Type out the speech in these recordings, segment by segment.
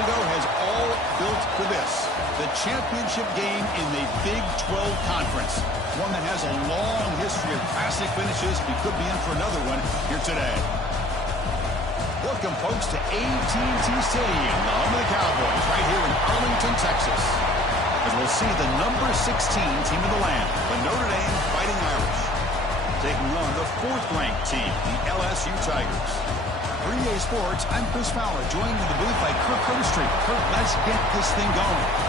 ago has all built for this. The championship game in the Big 12 Conference. One that has a long history of classic finishes. We could be in for another one here today. Welcome, folks, to AT&T Stadium, the home of the Cowboys, right here in Arlington, Texas. As we'll see the number 16 team in the land, the Notre Dame Fighting Irish, taking on the 4th-ranked team, the LSU Tigers. For EA Sports, I'm Chris Fowler, joined in the booth by Kirk Herbstreit. Kirk, let's get this thing going.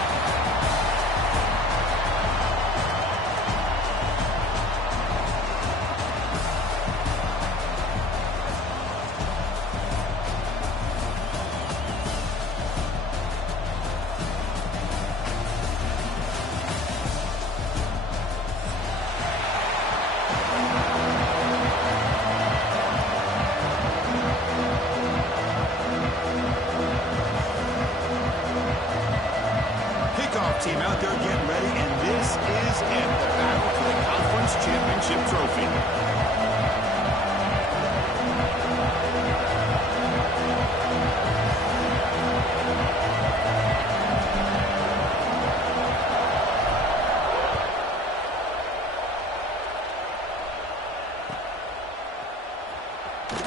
Team out there getting ready, and this is it, the battle for the conference championship trophy.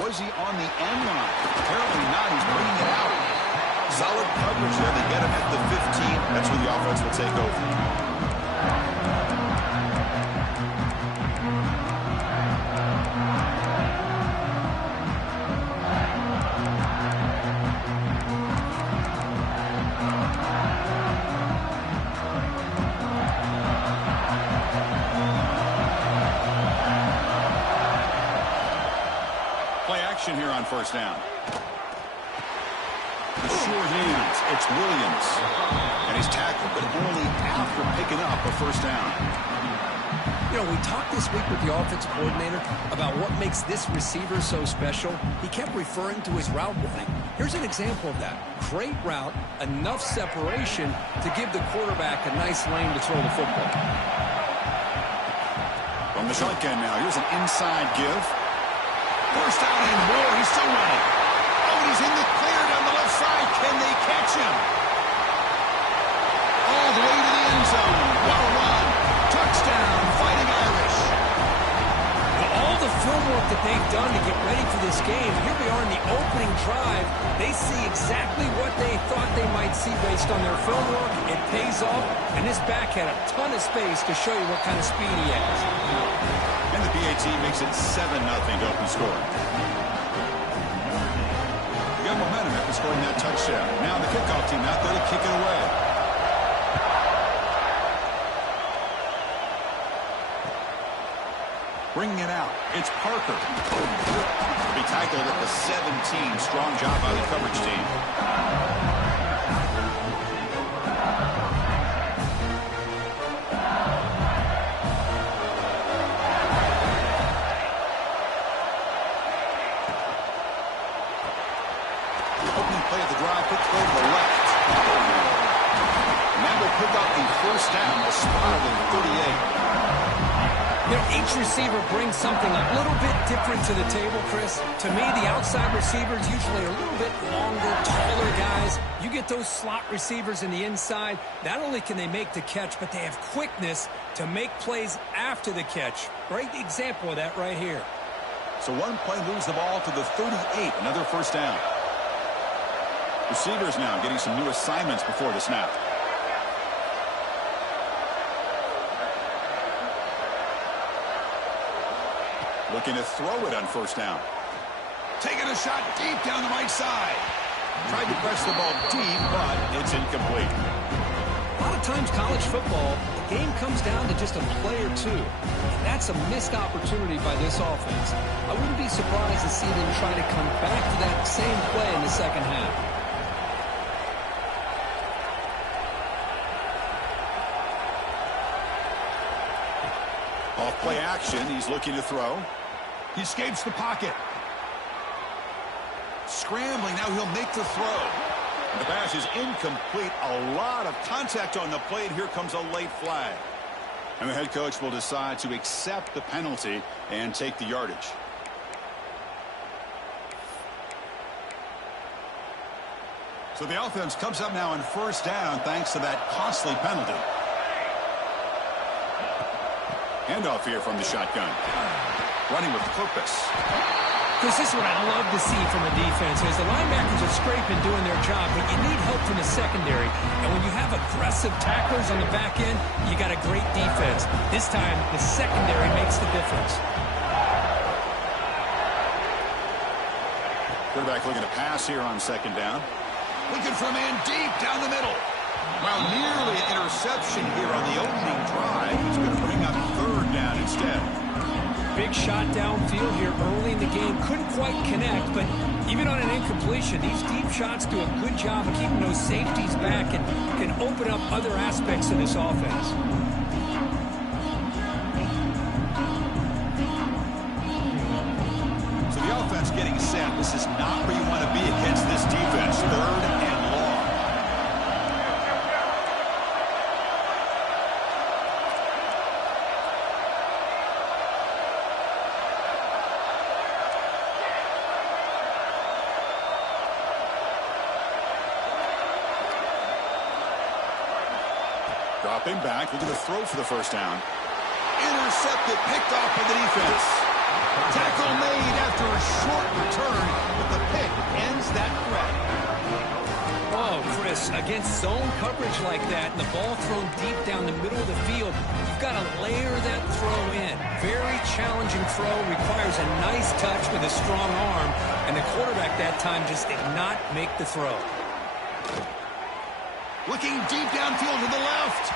Was he on the end line? Apparently not. He's bringing it out. Solid coverage there. They get him at the 15. That's where the offense will take over. Play action here on first down. The short hands, it's Williams. And he's tackled, but only after picking up a first down. You know, we talked this week with the offensive coordinator about what makes this receiver so special. He kept referring to his route running. Here's an example of that. Great route, enough separation to give the quarterback a nice lane to throw the football. From the shotgun now, here's an inside give. First down and more, he's still running. Oh, he's in the clear down the left side. Can they catch him? All the way to the end zone. What a run. Touchdown, Fighting Irish. Well, all the film work that they've done to get ready for this game, here we are in the opening drive. They see exactly what they thought they might see based on their film work. It pays off, and this back had a ton of space to show you what kind of speed he has. And the PAT makes it 7-0 to open score. Got momentum after scoring that touchdown. Now the kickoff team out there to kick it away. Bringing it out. It's Parker. He tackled at the 17. Strong job by the coverage team. Play of the drive, quick throw to the left. And that will pick up the first down, a spot of 38. You know, each receiver brings something a little bit different to the table, Chris. To me, the outside receivers usually are a little bit longer, taller guys. You get those slot receivers in the inside, not only can they make the catch, but they have quickness to make plays after the catch. Great example of that right here. So one play moves the ball to the 38, another first down. Receivers now getting some new assignments before the snap. Looking to throw it on first down. Taking a shot deep down the right side. Tried to press the ball deep, but it's incomplete. A lot of times college football, the game comes down to just a play or two. And that's a missed opportunity by this offense. I wouldn't be surprised to see them try to come back to that same play in the second half. Off play action, he's looking to throw. He escapes the pocket. Scrambling, now he'll make the throw. And the pass is incomplete. A lot of contact on the play, and here comes a late flag. And the head coach will decide to accept the penalty and take the yardage. So the offense comes up now on first down thanks to that costly penalty. Handoff here from the shotgun. Running with purpose. Chris, this is what I love to see from a defense. As the linebackers are scraping, doing their job, but you need help from the secondary. And when you have aggressive tacklers on the back end, you got a great defense. This time, the secondary makes the difference. Quarterback looking to pass here on second down. Looking for a man deep down the middle. Well, nearly an interception here on the opening drive. He's going to bring up third down instead. Big shot downfield here early in the game. Couldn't quite connect, but even on an incompletion, these deep shots do a good job of keeping those safeties back and can open up other aspects of this offense. So the offense getting set. This is not where you want to be against this defense. Third and long. Dropping back, looking to throw for the first down. Intercepted, picked off by the defense. Tackle made after a short return, but the pick ends that threat. Oh, Chris, against zone coverage like that and the ball thrown deep down the middle of the field, you've got to layer that throw in. Very challenging throw, requires a nice touch with a strong arm, and the quarterback that time just did not make the throw. Looking deep downfield to the left.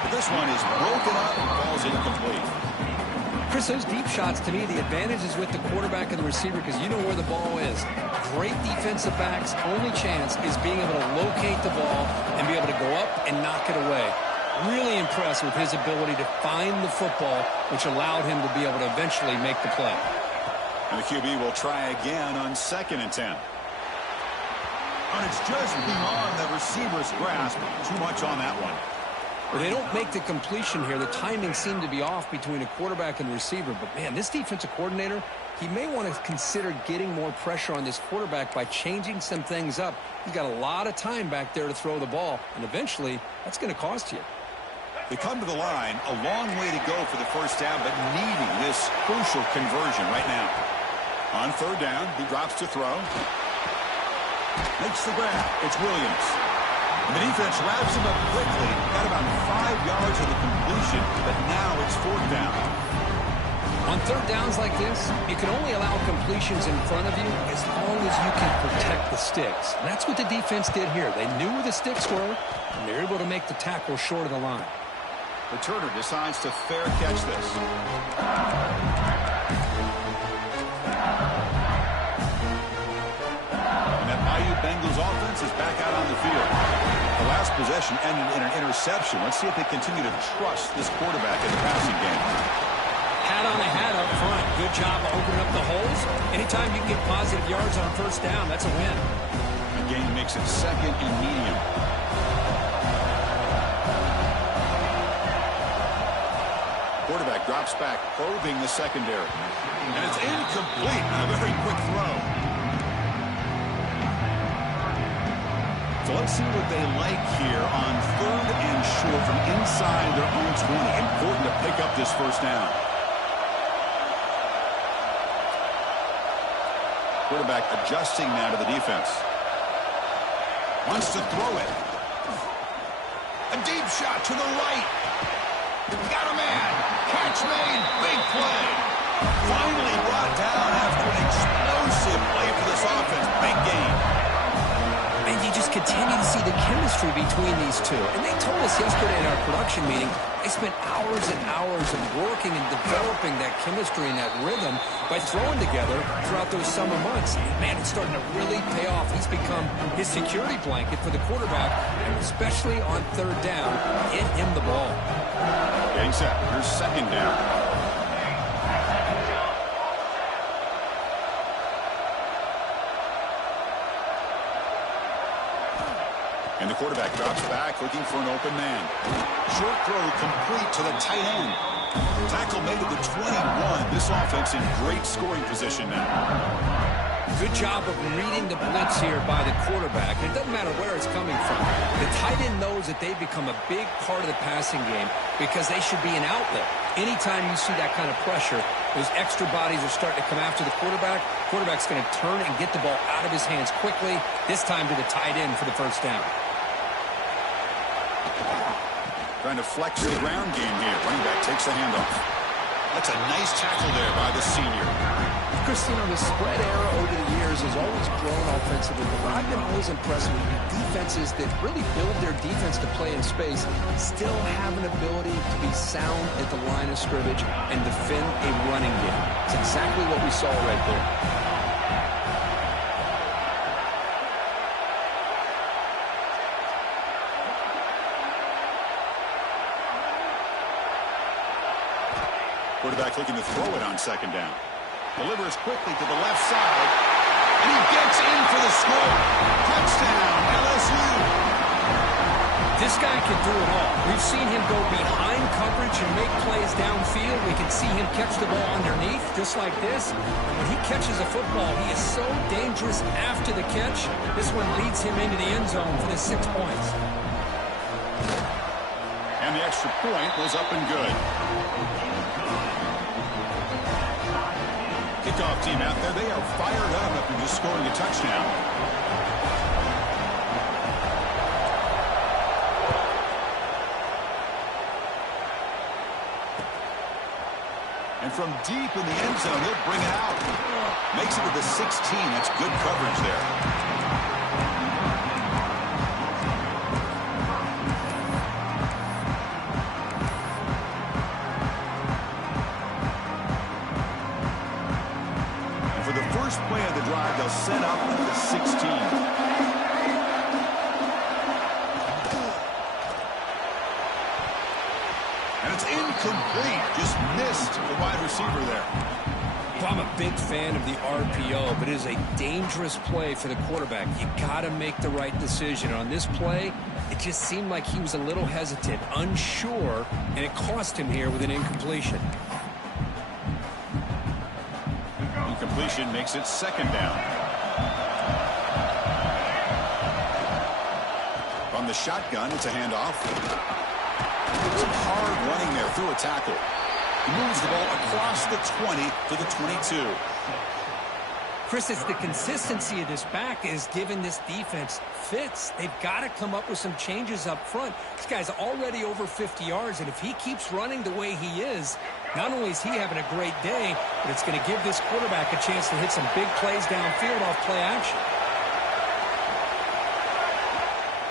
But this one is broken up and falls incomplete. Chris, those deep shots, to me, the advantage is with the quarterback and the receiver because you know where the ball is. Great defensive backs' only chance is being able to locate the ball and be able to go up and knock it away. Really impressed with his ability to find the football, which allowed him to be able to eventually make the play. And the QB will try again on 2nd and 10. And it's just beyond the receiver's grasp. Too much on that one. Well, they don't make the completion here. The timing seemed to be off between a quarterback and receiver. But, man, this defensive coordinator, he may want to consider getting more pressure on this quarterback by changing some things up. He's got a lot of time back there to throw the ball. And eventually, that's going to cost you. They come to the line. A long way to go for the first down, but needing this crucial conversion right now. On third down, he drops to throw. Makes the grab. It's Williams. And the defense wraps him up quickly. Got about 5 yards of the completion, but now it's fourth down. On third downs like this, you can only allow completions in front of you as long as you can protect the sticks. And that's what the defense did here. They knew where the sticks were, and they were able to make the tackle short of the line. Returner decides to fair catch this. Bengals offense is back out on the field. The last possession ended in an interception. Let's see if they continue to trust this quarterback in the passing game. Hat on the hat up front. Good job of opening up the holes. Anytime you can get positive yards on first down, that's a win. The game makes it 2nd and medium. Quarterback drops back, probing the secondary. And it's incomplete on a very quick throw. So let's see what they like here on third and short from inside their own 20. Important to pick up this first down. Quarterback adjusting now to the defense. Wants to throw it. A deep shot to the right. Got a man. Catch made. Big play. Finally brought down after an explosive play for this offense. Big game. And you just continue to see the chemistry between these two. And they told us yesterday in our production meeting, they spent hours and hours of working and developing that chemistry and that rhythm by throwing together throughout those summer months. And man, it's starting to really pay off. He's become his security blanket for the quarterback, and especially on third down, get him the ball. Getting set. Here's second down. And the quarterback drops back, looking for an open man. Short throw complete to the tight end. Tackle made at the 21. This offense in great scoring position now. Good job of reading the blitz here by the quarterback. It doesn't matter where it's coming from. The tight end knows that they've become a big part of the passing game because they should be an outlet. Anytime you see that kind of pressure, those extra bodies are starting to come after the quarterback. Quarterback's going to turn and get the ball out of his hands quickly, this time to the tight end for the first down. Trying to flex the ground game here. Running back takes the handoff. That's a nice tackle there by the senior. Chris, you know, the spread era over the years has always grown offensively, but I've been always impressed with defenses that really build their defense to play in space, still have an ability to be sound at the line of scrimmage and defend a running game. It's exactly what we saw right there. Quarterback looking to throw it on second down. Delivers quickly to the left side. And he gets in for the score. Touchdown, LSU. This guy can do it all. We've seen him go behind coverage and make plays downfield. We can see him catch the ball underneath, just like this. And when he catches a football, he is so dangerous after the catch. This one leads him into the end zone for the 6 points. And the extra point was up and good. Kickoff team out there, they are fired up after just scoring a touchdown. And from deep in the end zone, he'll bring it out. Makes it to the 16. That's good coverage there. Play of the drive, they'll set up at the 16. And it's incomplete. Just missed the wide receiver there. Well, I'm a big fan of the RPO, but it is a dangerous play for the quarterback. You got to make the right decision. On this play, it just seemed like he was a little hesitant, unsure, and it cost him here with an incompletion. Completion makes it second down. From the shotgun, it's a handoff. Some hard running there through a tackle. He moves the ball across the 20 to the 22. Chris, it's the consistency of this back is giving this defense fits. They've got to come up with some changes up front. This guy's already over 50 yards, and if he keeps running the way he is, not only is he having a great day, but it's going to give this quarterback a chance to hit some big plays downfield off play action.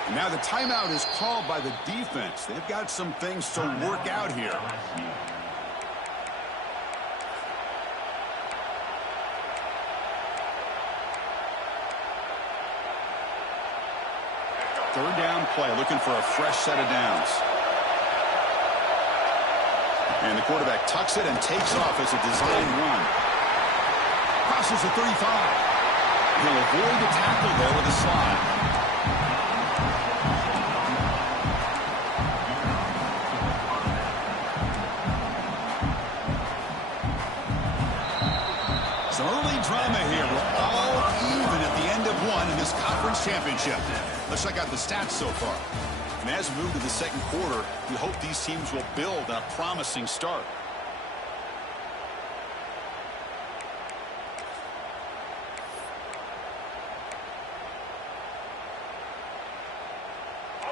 And now the timeout is called by the defense. They've got some things to work out here. Third down play, looking for a fresh set of downs. And the quarterback tucks it and takes off as a design run. Crosses the 35. He'll avoid the tackle there with a slide. Some early drama here. We're all even at the end of one in this conference championship. Let's check out the stats so far. And as we move to the second quarter, we hope these teams will build on a promising start.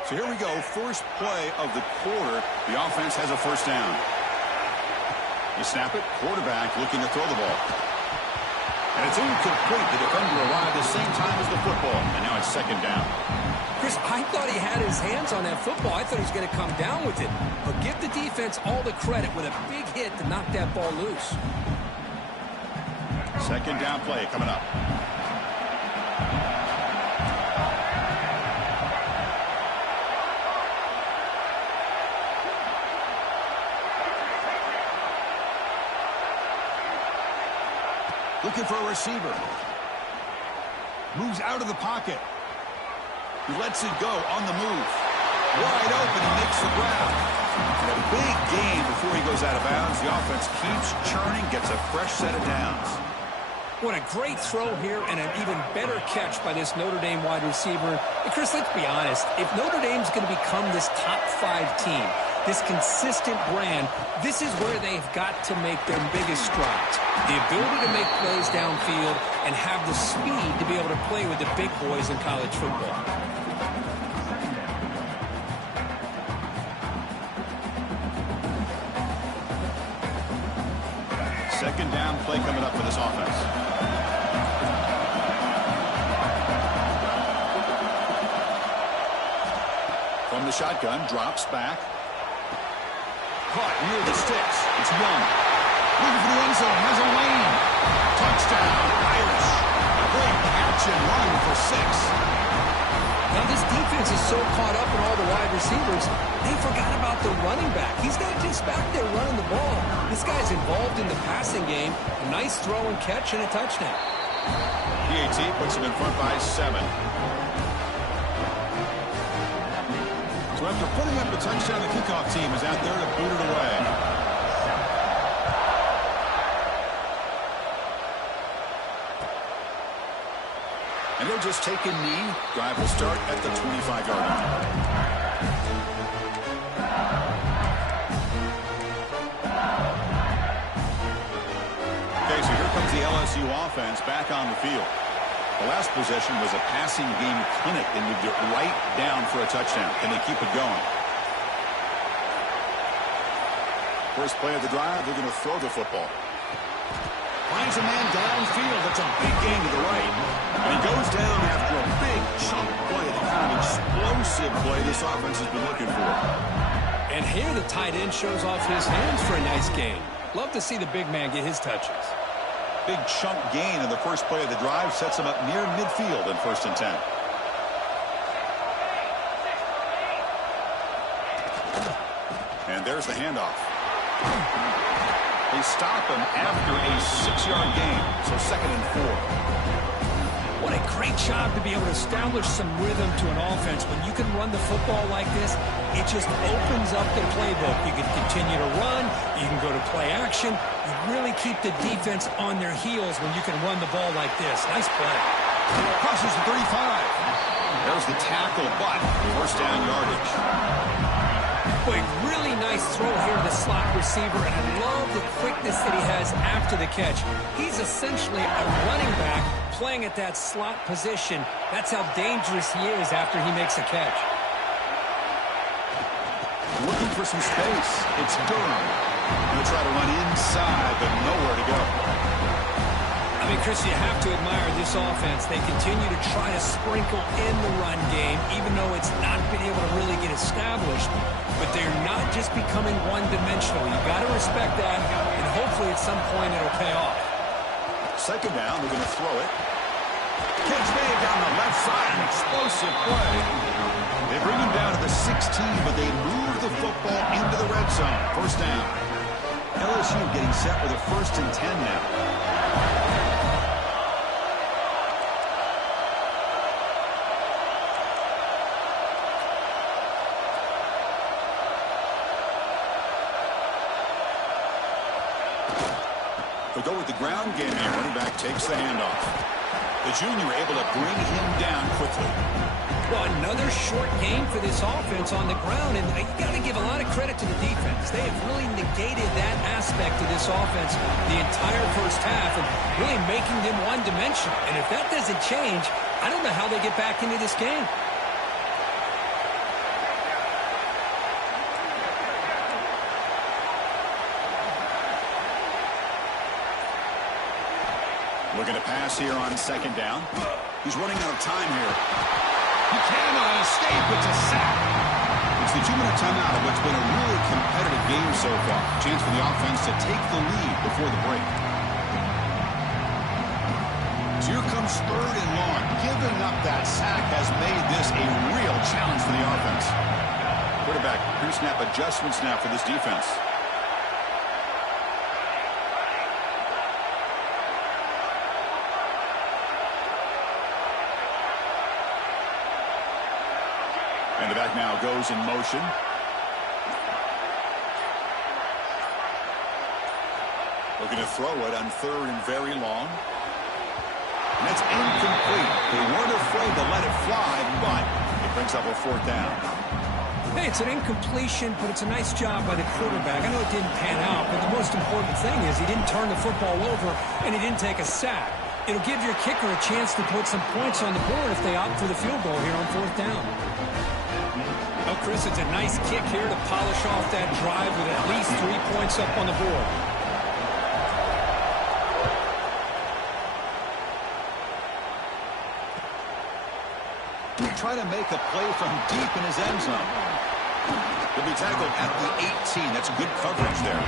So here we go, first play of the quarter. The offense has a first down. You snap it, quarterback looking to throw the ball. And it's incomplete. The defender arrived the same time as the football, and now it's second down. Chris, I thought he had his hands on that football. I thought he was going to come down with it. But give the defense all the credit with a big hit to knock that ball loose. Second down play coming up. Looking for a receiver. Moves out of the pocket. He lets it go on the move. Wide open, he makes the grab. And a big gain before he goes out of bounds. The offense keeps churning, gets a fresh set of downs. What a great throw here and an even better catch by this Notre Dame wide receiver. And Chris, let's be honest. If Notre Dame's going to become this top 5 team, this consistent brand, this is where they've got to make their biggest strides. The ability to make plays downfield and have the speed to be able to play with the big boys in college football. Second down play coming up for this offense. From the shotgun, drops back. Caught near the sticks. It's Young. Looking for the end zone. Has a lane. Touchdown, Irish. A great catch and run for 6. Now, this defense is so caught up in all the wide receivers, they forgot about the running back. He's not just back there running the ball. This guy's involved in the passing game. A nice throw and catch and a touchdown. PAT puts him in front by 7. So after putting up a touchdown, the kickoff team is out there to boot it away. And they'll just take a knee. Drive will start at the 25-yard line. Okay, so here comes the LSU offense back on the field. The last possession was a passing game clinic. They moved it right down for a touchdown. Can they keep it going? First play of the drive, they're going to throw the football. Finds a man downfield. That's a big gain to the right. And he goes down after a big chunk play, the kind of explosive play this offense has been looking for. And here the tight end shows off his hands for a nice gain. Love to see the big man get his touches. Big chunk gain in the first play of the drive sets him up near midfield in 1st and 10. And there's the handoff. They stop him after a 6-yard gain, so 2nd and 4. What a great job to be able to establish some rhythm to an offense. When you can run the football like this, it just opens up the playbook. You can continue to run. You can go to play action. You really keep the defense on their heels when you can run the ball like this. Nice play. Crosses the 35. There's the tackle, but 1st down yardage. Boy, really nice throw here to the slot receiver, and I love the quickness that he has after the catch. He's essentially a running back playing at that slot position. That's how dangerous he is after he makes a catch. Looking for some space. It's Durham. He'll try to run inside, but nowhere to go. I mean, Chris, you have to admire this offense. They continue to try to sprinkle in the run game, even though it's not been able to really get established. But they're not just becoming one-dimensional. You've got to respect that, and hopefully at some point it'll pay off. 2nd down, they're going to throw it. Catch made down the left side, an explosive play. They bring him down to the 16, but they move the football into the red zone. 1st down. LSU getting set with a 1st and 10 now. They go with the ground game here. Running back takes the handoff. The junior able to bring him down quickly. Well, another short game for this offense on the ground, and you got to give a lot of credit to the defense. They have really negated that aspect of this offense the entire 1st half and really making them one-dimensional. And if that doesn't change, I don't know how they get back into this game. Looking to pass here on 2nd down. He's running out of time here. He cannot escape. It's a sack. It's the 2-minute timeout of what's been a really competitive game so far. Chance for the offense to take the lead before the break. So here comes 3rd and long. Giving up that sack has made this a real challenge for the offense. Quarterback pre-snap adjustments now for this defense. And the back now goes in motion. Looking to throw it on 3rd and very long. And it's incomplete. They weren't afraid to let it fly, but it brings up a fourth down. Hey, it's an incompletion, but it's a nice job by the quarterback. I know it didn't pan out, but the most important thing is he didn't turn the football over and he didn't take a sack. It'll give your kicker a chance to put some points on the board if they opt for the field goal here on fourth down. Oh, Chris, it's a nice kick here to polish off that drive with at least 3 points up on the board. Try to make a play from deep in his end zone. He'll be tackled at the 18. That's good coverage there.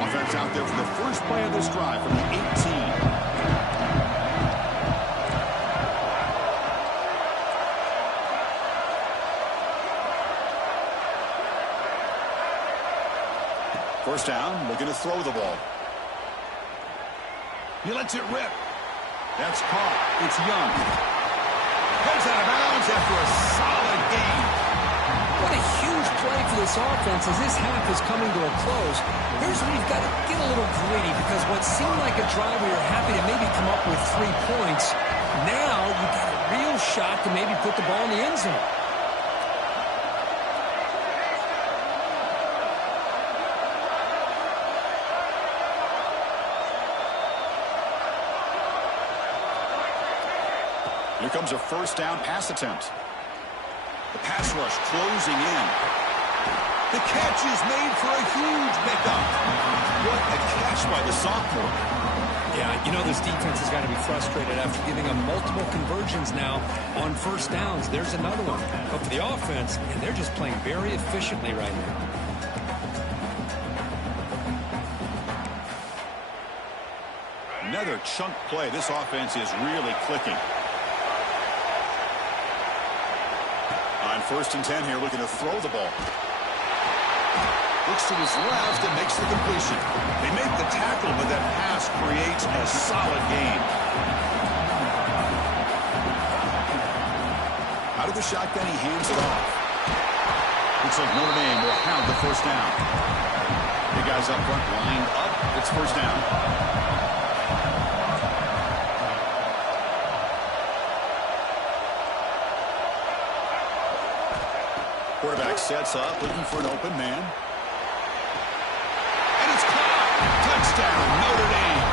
Offense out there for the first play of this drive from the 18. First down, looking to throw the ball. He lets it rip. That's caught. It's Young. Heads out of bounds after a solid gain. What a huge play for this offense as this half is coming to a close. Here's where you've got to get a little greedy because what seemed like a drive where you're happy to maybe come up with 3 points, now you've got a real shot to maybe put the ball in the end zone. Here comes a first down pass attempt. The pass rush closing in. The catch is made for a huge pickup. What a catch by the sophomore. Yeah, you know this defense has got to be frustrated after giving them multiple conversions now on first downs. There's another one. But for the offense, and they're just playing very efficiently right now. Another chunk play. This offense is really clicking. On first and 10 here, looking to throw the ball. Looks to his left and makes the completion. They make the tackle, but that pass creates a solid gain. Out of the shotgun, he hands it off. Looks like Notre Dame will have the first down. The guys up front lined up. It's first down. Quarterback sets up, looking for an open man. And it's caught. Touchdown, Notre Dame.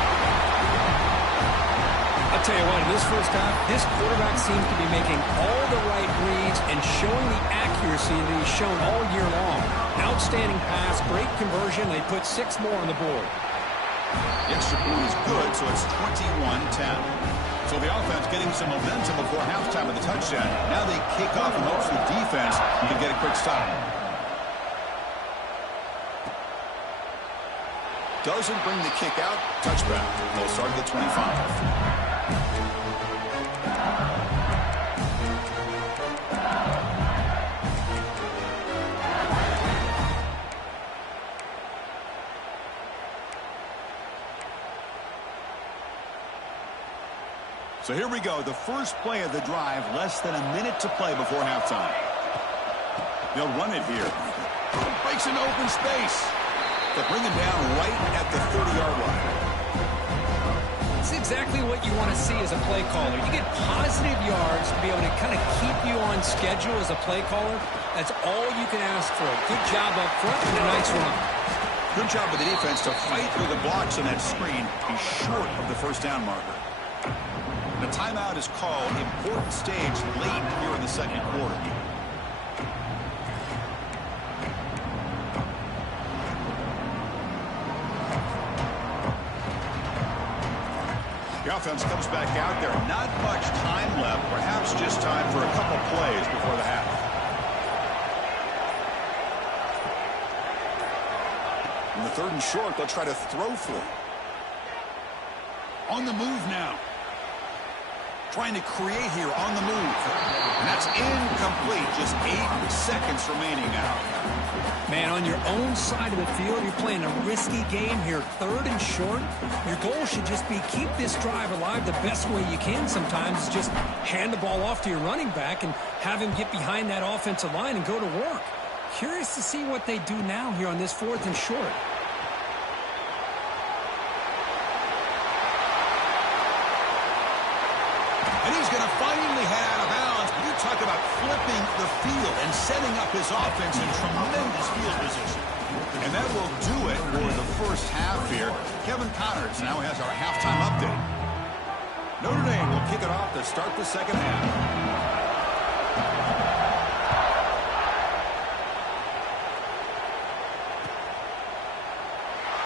I'll tell you what, in this first half, this quarterback seems to be making all the right reads and showing the accuracy that he's shown all year long. Outstanding pass, great conversion. They put 6 more on the board. The extra point is good, so it's 21-10. So the offense getting some momentum before halftime of the touchdown. Now they kick off in hopes the defense can get a quick stop. Doesn't bring the kick out. Touchback. They'll start at the 25. So here we go, the first play of the drive, less than a minute to play before halftime. They'll run it here. Breaks into open space. They'll bring him down right at the 30-yard line. It's exactly what you want to see as a play caller. You get positive yards to be able to kind of keep you on schedule as a play caller. That's all you can ask for. Good job up front and a nice run. Good job with the defense to fight through the blocks on that screen. He's short of the first down marker. The timeout is called. Important stage late here in the second quarter. The offense comes back out there. Not much time left. Perhaps just time for a couple plays before the half. In the 3rd and short, they'll try to throw for it. On the move now. trying to create here on the move. And that's incomplete. Just 8 seconds remaining now. Man, on your own side of the field, you're playing a risky game here, 3rd and short. Your goal should just be keep this drive alive the best way you can sometimes. Is just hand the ball off to your running back and have him get behind that offensive line and go to work. Curious to see what they do now here on this 4th and short. And he's going to finally head out of bounds. You talk about flipping the field and setting up his offense in tremendous field position. And that will do it for the first half here. Kevin Connors now has our halftime update. Notre Dame will kick it off to start the second half.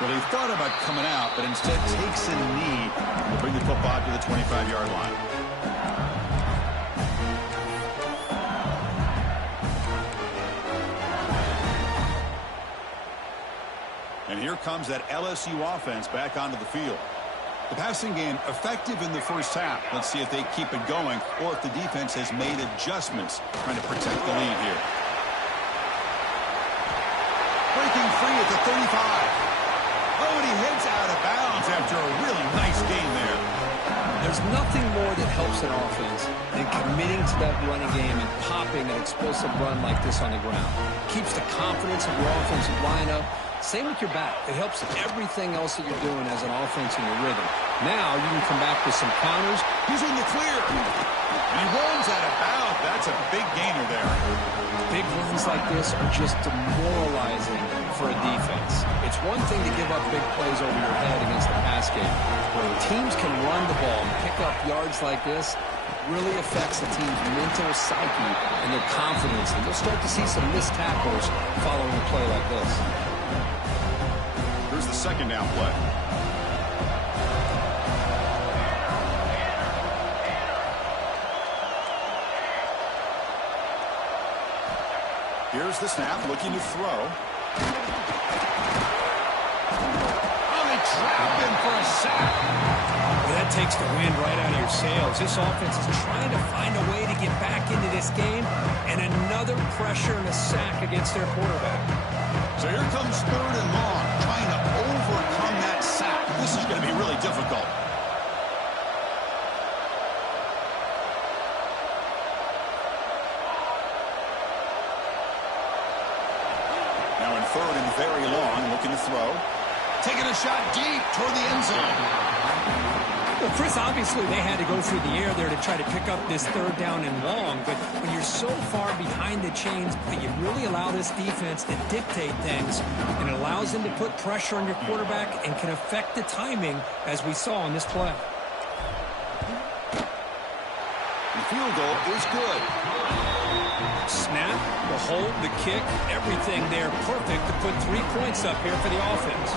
Well, he thought about coming out, but instead takes a knee to bring the football to the 25-yard line. And here comes that LSU offense back onto the field. The passing game effective in the first half. Let's see if they keep it going or if the defense has made adjustments trying to protect the lead here. Breaking free at the 35. Oh, and he heads out of bounds after a really nice game there. There's nothing more that helps an offense than committing to that running game and popping an explosive run like this on the ground. Keeps the confidence of your offensive lineup. Same with your back. It helps everything else that you're doing as an offense in your rhythm. Now you can come back with some counters. He's in the clear. And he runs out of bounds. That's a big gainer there. Big runs like this are just demoralizing for a defense. It's one thing to give up big plays over your head against the pass game. When teams can run the ball and pick up yards like this, it really affects the team's mental psyche and their confidence. And you'll start to see some missed tackles following a play like this. Here's the second down play. Here's the snap, looking to throw. Oh, they trap him for a sack. Well, that takes the wind right out of your sails. This offense is trying to find a way to get back into this game, and another pressure and a sack against their quarterback. So here comes 3rd and long, trying to overcome that sack. This is going to be really difficult. Now in 3rd and very long, looking to throw. Taking a shot deep toward the end zone. Well, Chris, obviously they had to go through the air there to try to pick up this 3rd down and long, but when you're so far behind the chains, you really allow this defense to dictate things, and it allows them to put pressure on your quarterback and can affect the timing, as we saw in this play. The field goal is good. Snap, the hold, the kick, everything there perfect to put 3 points up here for the offense.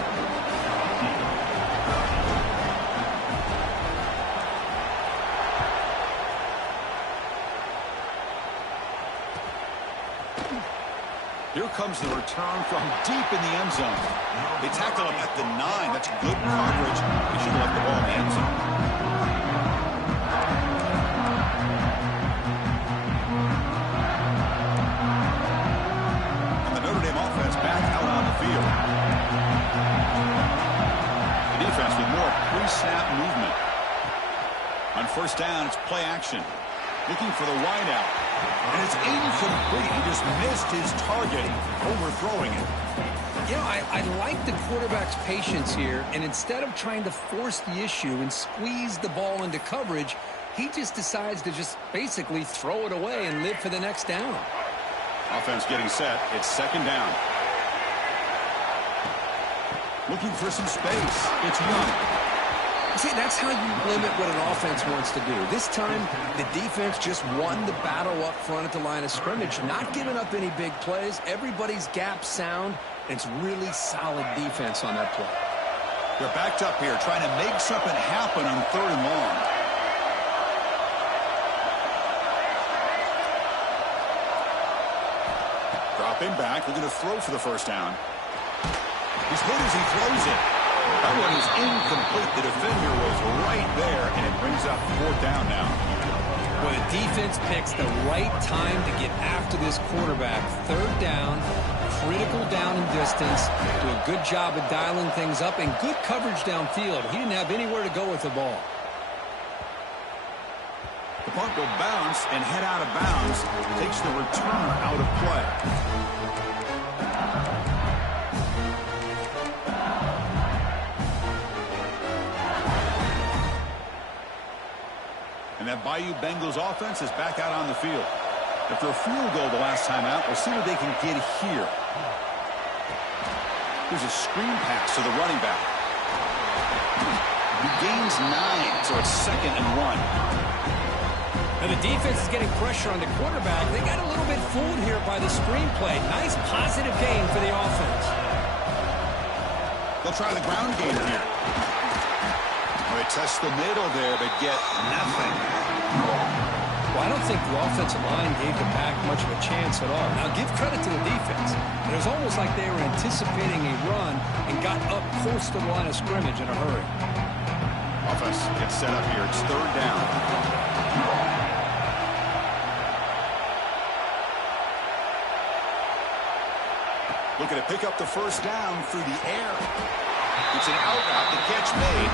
Here comes the return from deep in the end zone. They tackle him at the 9. That's good coverage. They should have left the ball in the end zone. And the Notre Dame offense back out on the field. The defense with more pre-snap movement. On 1st down, it's play action. Looking for the wideout. And it's incomplete. He just missed his target, overthrowing it. You know, I like the quarterback's patience here, and instead of trying to force the issue and squeeze the ball into coverage, he just decides to just basically throw it away and live for the next down. Offense getting set. It's 2nd down. Looking for some space. It's Young. See, that's how you limit what an offense wants to do. This time, the defense just won the battle up front at the line of scrimmage, not giving up any big plays. Everybody's gap sound. It's really solid defense on that play. They're backed up here, trying to make something happen on 3rd and long. Dropping back, looking to throw for the 1st down. He's hit as he throws it. That one is incomplete. The defender was right there, and it brings up 4th down now. Well, the defense picks the right time to get after this quarterback. Third down, critical down and distance. Do a good job of dialing things up and good coverage downfield. He didn't have anywhere to go with the ball. The punt will bounce and head out of bounds. Takes the returner out of play. And that Bayou Bengals offense is back out on the field. After a field goal the last time out, we'll see what they can get here. Here's a screen pass to the running back. He gains 9, so it's 2nd and 1. Now the defense is getting pressure on the quarterback. They got a little bit fooled here by the screen play. Nice positive gain for the offense. They'll try the ground game here. They test the middle there, but get nothing. Well, I don't think the offensive line gave the Pack much of a chance at all. Now, give credit to the defense. It was almost like they were anticipating a run and got up close to the line of scrimmage in a hurry. Offense gets set up here. It's 3rd down. Looking to pick up the 1st down through the air. It's an out route. The catch made.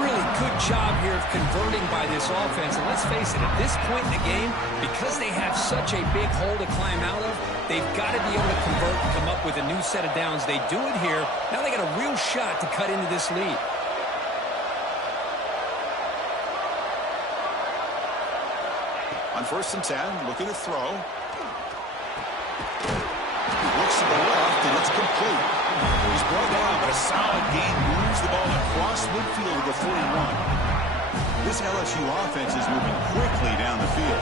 Really good job here of converting by this offense. And let's face it, at this point in the game, because they have such a big hole to climb out of, they've got to be able to convert and come up with a new set of downs. They do it here. Now they got a real shot to cut into this lead. On 1st and 10, looking to throw. Looks to the left, and it's complete. He's brought down, but a solid gain moves the ball across midfield to the 41. This LSU offense is moving quickly down the field.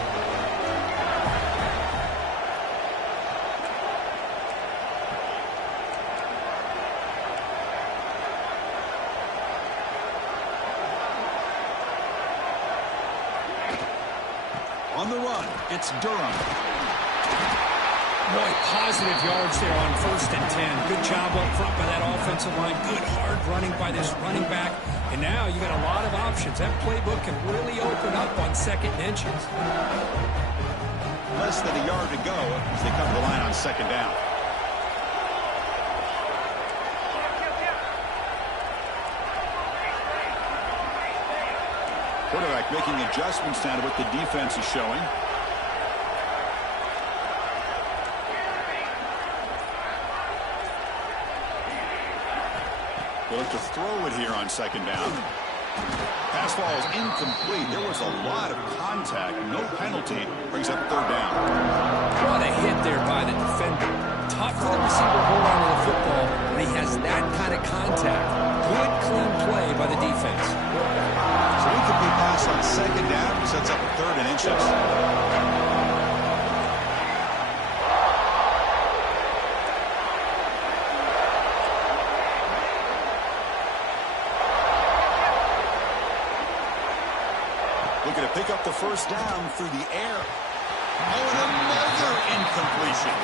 On the run, it's Durham. Boy, positive yards there on 1st and 10. Good job up front by that offensive line. Good hard running by this running back. And now you got a lot of options. That playbook can really open up on 2nd and inches. Less than a yard to go as they come to the line on 2nd down. Quarterback making adjustments now to what the defense is showing. They'll look to throw it here on 2nd down. Pass ball is incomplete. There was a lot of contact. No penalty. Brings up 3rd down. What a hit there by the defender. Tough for the receiver to hold on to the football when he has that kind of contact. Good, clean play by the defense. So incomplete pass on 2nd down. Sets up 3rd and inches. Looking to pick up the 1st down through the air. Oh, and another incompletion.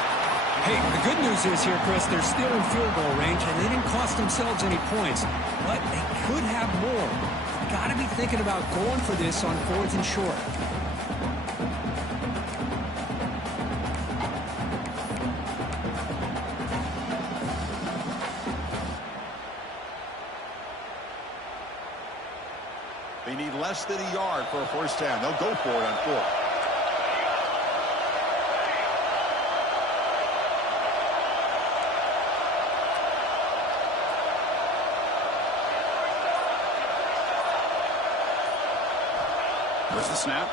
Hey, the good news is here, Chris, they're still in field goal range, and they didn't cost themselves any points. But they could have more. You've got to be thinking about going for this on 4th and short. They need less than a yard for a 1st down. They'll go for it on 4th. There's the snap.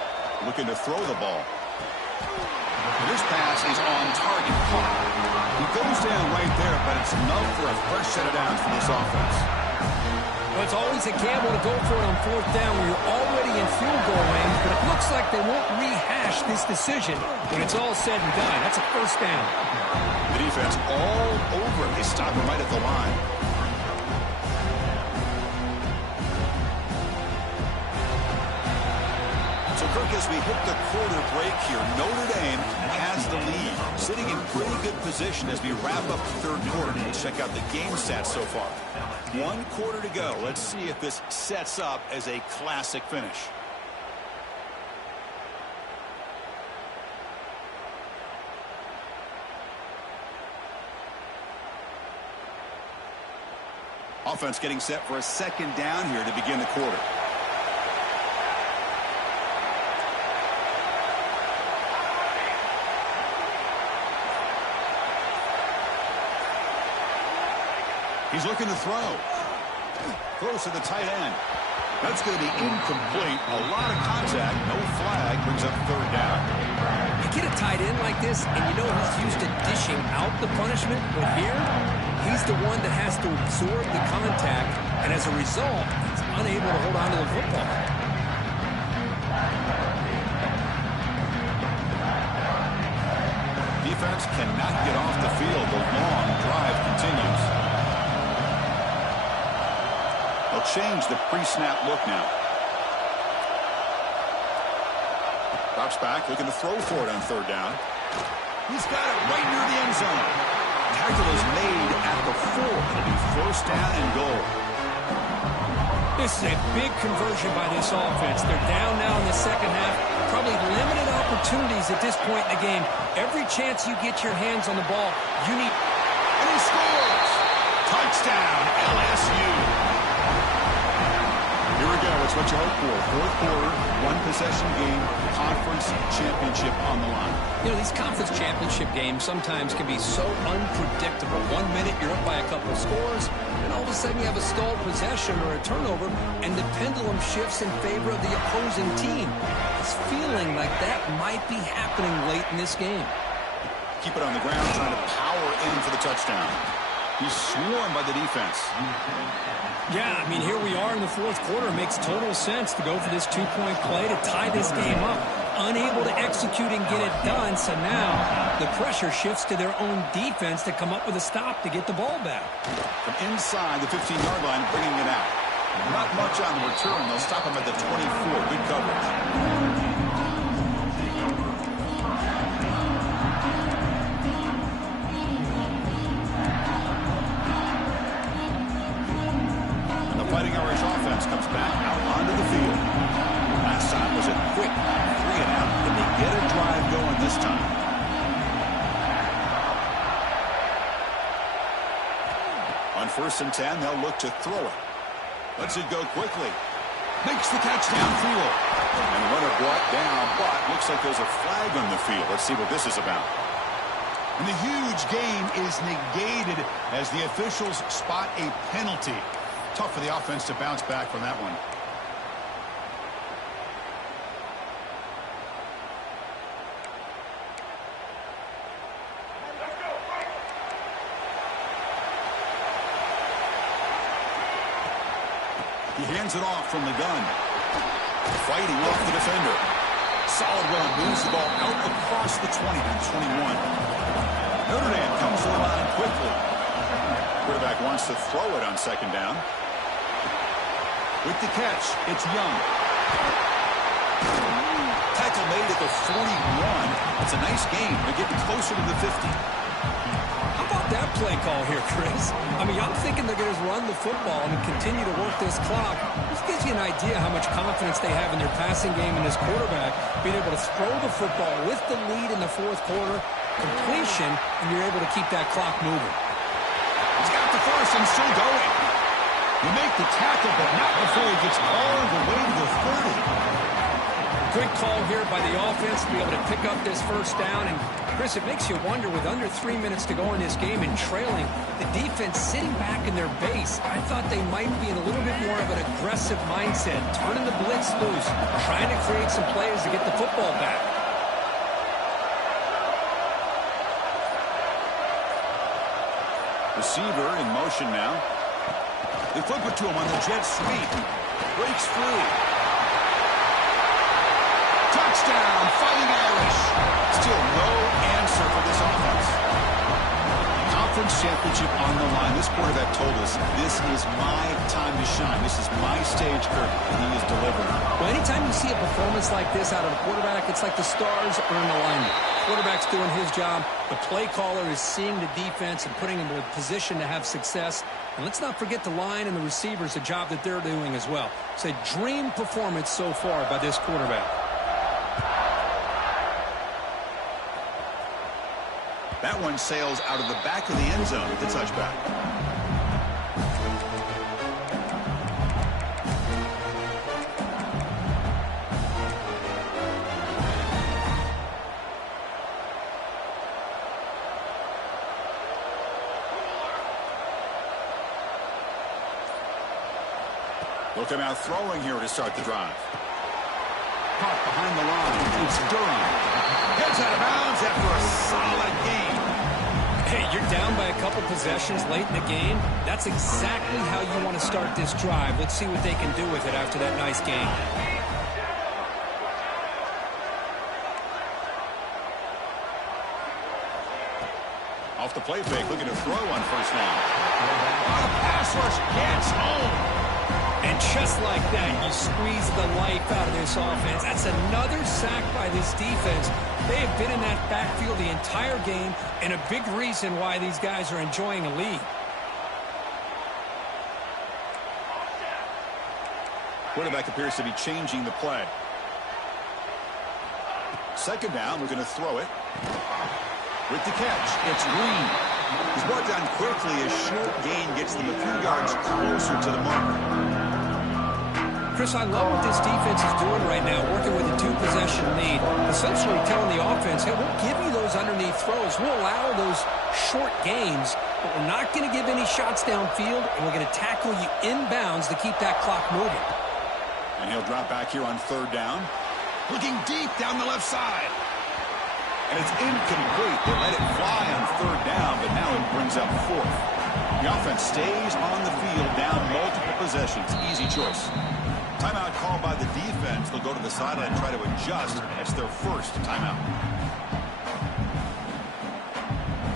Looking to throw the ball. This pass is on target. He goes down right there, but it's enough for a fresh set of downs for this offense. Well, it's always a gamble to go for it on 4th down when you're already in field goal range, but it looks like they won't rehash this decision when it's all said and done. That's a 1st down. The defense all over it. They stop him right at the line. So, Kirk, as we hit the quarter break here, Notre Dame has the lead, sitting in pretty good position as we wrap up the 3rd quarter. Let's check out the game stats so far. 1 quarter to go. Let's see if this sets up as a classic finish. Offense getting set for a second down here to begin the quarter. He's looking to throw. Throws to the tight end. That's going to be incomplete. A lot of contact. No flag. Brings up third down. You get a tight end like this, and you know he's used to dishing out the punishment. But here, he's the one that has to absorb the contact. And as a result, he's unable to hold on to the football. Defense cannot get off the field. The long drive continues. They'll change the pre-snap look now. Drops back, looking to throw for it on third down. He's got it right near the end zone. Tackle is made at the 4. It'll be first down and goal. This is a big conversion by this offense. They're down now in the second half. Probably limited opportunities at this point in the game. Every chance you get your hands on the ball, you need... And he scores! Touchdown, LSU! Here we go. It's what you hope for. Fourth quarter, one-possession game, conference championship on the line. You know, these conference championship games sometimes can be so unpredictable. 1 minute, you're up by a couple of scores, and all of a sudden you have a stalled possession or a turnover, and the pendulum shifts in favor of the opposing team. It's feeling like that might be happening late in this game. Keep it on the ground, trying to power in for the touchdown. He's swarmed by the defense. Yeah, I mean, here we are in the fourth quarter. It makes total sense to go for this two-point play to tie this game up. Unable to execute and get it done, so now the pressure shifts to their own defense to come up with a stop to get the ball back. From inside the 15-yard line, bringing it out. Not much on the return. They'll stop him at the 24. Good coverage. Fighting Irish offense comes back out onto the field. Last time was a quick 3-and-out. Can they get a drive going this time? On 1st and 10, they'll look to throw it. Lets it go quickly. Makes the catch downfield. And runner brought down, but looks like there's a flag on the field. Let's see what this is about. And the huge gain is negated as the officials spot a penalty. Tough for the offense to bounce back from that one. He hands it off from the gun. Fighting off the defender. Solid run. Moves the ball out across the 20 to 21. Notre Dame comes to the line quickly. Quarterback wants to throw it on second down. With the catch, it's Young. Tackle made at the 41. It's a nice game. They're getting closer to the 50. How about that play call here, Chris? I mean, I'm thinking they're going to run the football and continue to work this clock. This gives you an idea how much confidence they have in their passing game and this quarterback being able to throw the football with the lead in the fourth quarter, completion, and you're able to keep that clock moving. He's got the first and still going. You make the tackle, but not before he gets all the way to the 30. Good call here by the offense to be able to pick up this first down. And, Chris, it makes you wonder, with under 3 minutes to go in this game and trailing, the defense sitting back in their base, I thought they might be in a little bit more of an aggressive mindset, turning the blitz loose, trying to create some plays to get the football back. Receiver in motion now. They flip it to him on the jet sweep. Breaks free. Touchdown, Fighting Irish. Still no answer for this offense. Conference championship on the line. This quarterback told us, this is my time to shine. This is my stage curtain, and he is delivering. Well, anytime you see a performance like this out of a quarterback, it's like the stars are in alignment. Quarterback's doing his job. The play caller is seeing the defense and putting them in a position to have success. And let's not forget the line and the receivers, the job that they're doing as well. It's a dream performance so far by this quarterback. That one sails out of the back of the end zone with the touchback. He'll come out throwing here to start the drive. Caught behind the line. It's Durham. Gets out of bounds after a solid game. Hey, you're down by a couple possessions late in the game. That's exactly how you want to start this drive. Let's see what they can do with it after that nice game. Off the play fake, looking to throw on first down. Oh, pass rush gets home. And just like that, you squeeze the life out of this offense. That's another sack by this defense. They have been in that backfield the entire game, and a big reason why these guys are enjoying a lead. Quarterback appears to be changing the play. Second down, we're going to throw it. With the catch, it's Green. He's brought down quickly as short gain gets them a few yards closer to the marker. Chris, I love what this defense is doing right now, working with a two-possession lead, essentially telling the offense, hey, we'll give you those underneath throws. We'll allow those short gains, but we're not going to give any shots downfield, and we're going to tackle you inbounds to keep that clock moving. And he'll drop back here on third down. Looking deep down the left side. And it's incomplete. They let it fly on third down, but now it brings up fourth. The offense stays on the field, down multiple possessions. Easy choice. Timeout called by the defense. They'll go to the sideline and try to adjust. It's their first timeout.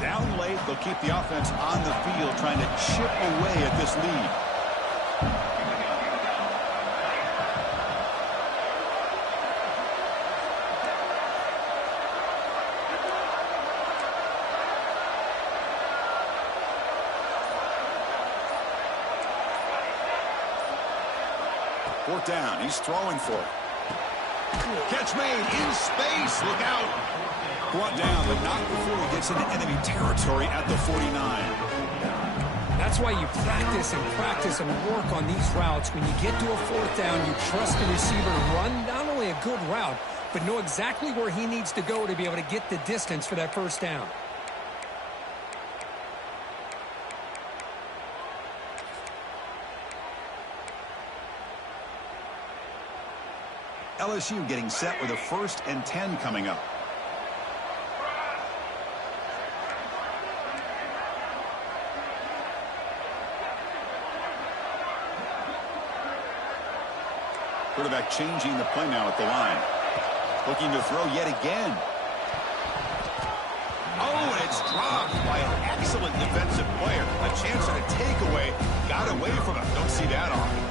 Down late, they'll keep the offense on the field, trying to chip away at this lead. Fourth down. He's throwing for it. Catch made in space. Look out. Brought down, but not before he gets into enemy territory at the 49. That's why you practice and work on these routes. When you get to a fourth down, you trust the receiver to run not only a good route, but know exactly where he needs to go to be able to get the distance for that first down. LSU getting set with a 1st and 10 coming up. Quarterback changing the play now at the line. Looking to throw yet again. Oh, and it's dropped by an excellent defensive player. A chance at a takeaway. Got away from him. Don't see that often.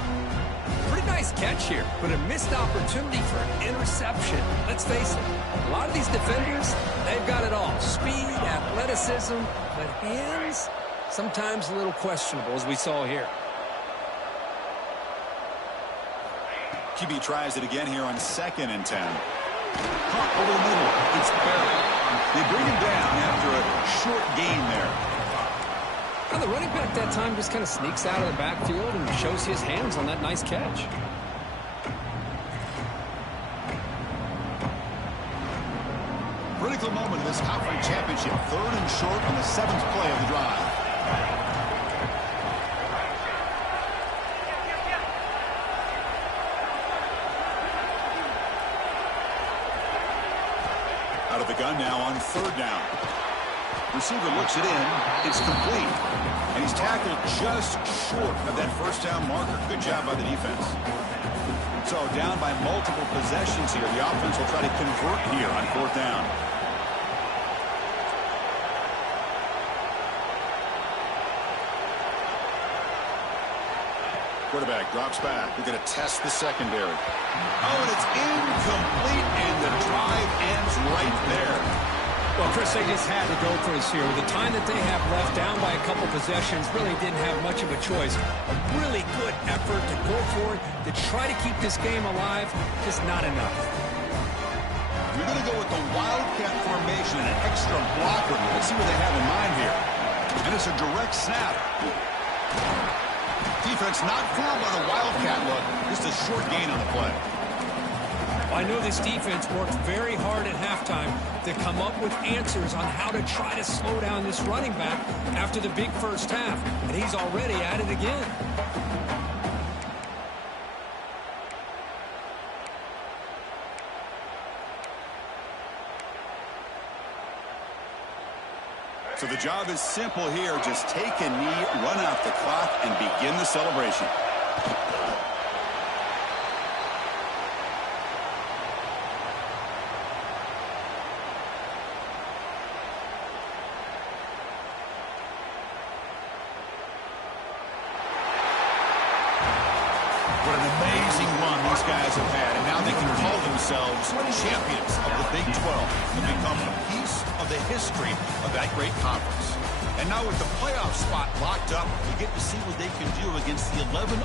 Pretty nice catch here, but a missed opportunity for an interception. Let's face it, a lot of these defenders, they've got it all. Speed, athleticism, but hands, sometimes a little questionable, as we saw here. QB tries it again here on 2nd and 10. Caught over the middle. It's Barrett. They bring him down after a short gain there. Now the running back that time just kind of sneaks out of the backfield and shows his hands on that nice catch. Critical moment in this conference championship. 3rd and short on the 7th play of the drive. Out of the gun now on 3rd down. Receiver looks it in. It's complete. And he's tackled just short of that first down marker. Good job by the defense. So down by multiple possessions here. The offense will try to convert here on 4th down. Quarterback drops back. We're going to test the secondary. Oh, and it's incomplete, and the drive ends right there. Well, Chris, they just had to go for this here. With the time that they have left, down by a couple possessions, really didn't have much of a choice. A really good effort to go for it, to try to keep this game alive, just not enough. You're going to go with the Wildcat formation and an extra blocker. Let's see what they have in mind here. And it's a direct snap. Defense not fooled by the Wildcat look. Just a short gain on the play. I know this defense worked very hard at halftime to come up with answers on how to try to slow down this running back after the big first half, and he's already at it again. So the job is simple here. Just take a knee, run out the clock, and begin the celebration. What an amazing run these guys have had, and now they can call themselves champions of the Big 12 and become a piece of the history of that great conference. And now with the playoff spot locked up, we get to see what they can do against the 11